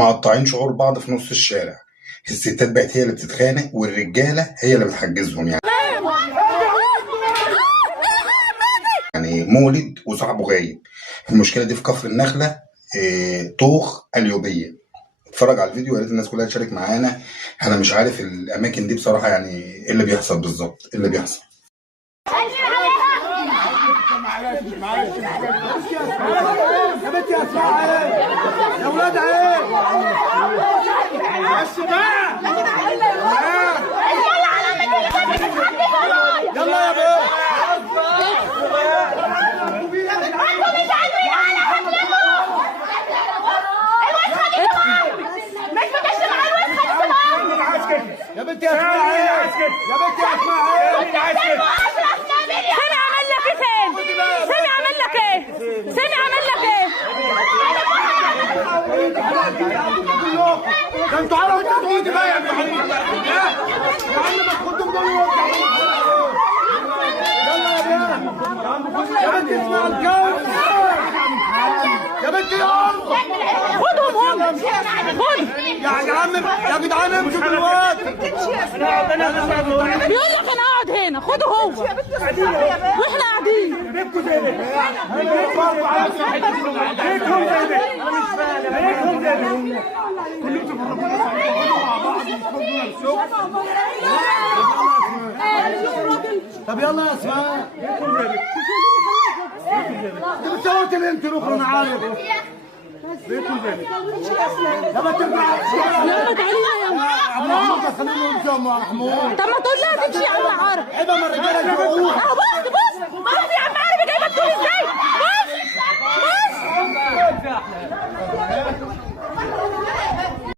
مقطعين شعور بعض في نص الشارع. الستات بقت هي اللي بتتخانق والرجاله هي اللي بتحجزهم يعني مولد وصاحبه غايب. المشكله دي في كفر النخله، طوخ اليوبيه. اتفرج على الفيديو، يا ريت الناس كلها تشارك معانا. انا مش عارف الاماكن دي بصراحه، يعني ايه اللي بيحصل بالظبط، ايه اللي بيحصل. يا بنتي اسمع يا ولاد عيب بس بقى يلا يا بيه يا بنتي اسمع يا بنتي اسمع سامي عمل لك ايه فين؟ سامي عمل لك ايه؟ سامي عمل لك ايه؟ ده انتوا عارفين تقعدوا بقى يا عم يا عم ما تخدوا دول يلا يا بنتي اسمع الجو يا بنتي يلا خدهم هم خد يا جدعان امشوا دلوقتي بيقول لك انا قاعد هنا خده هو واحنا قاعدين بيبكوا زي ده بيبكوا زي ده انا مش فاهم بيبكوا زي ده كلكم تفرقوا مع بعض. طب يلا يا اسماء انت بتصوت ليه انت الاخرى انا عارف بيكون زي لما ترجع يلا تعالي يا محمود خلينا نمشي يا محمود. طب ما تقول لها تمشي يا عم عارف عيب ما الرجاله يجوعوك اهو بص يا عم عارف جايبك تقول ازاي بص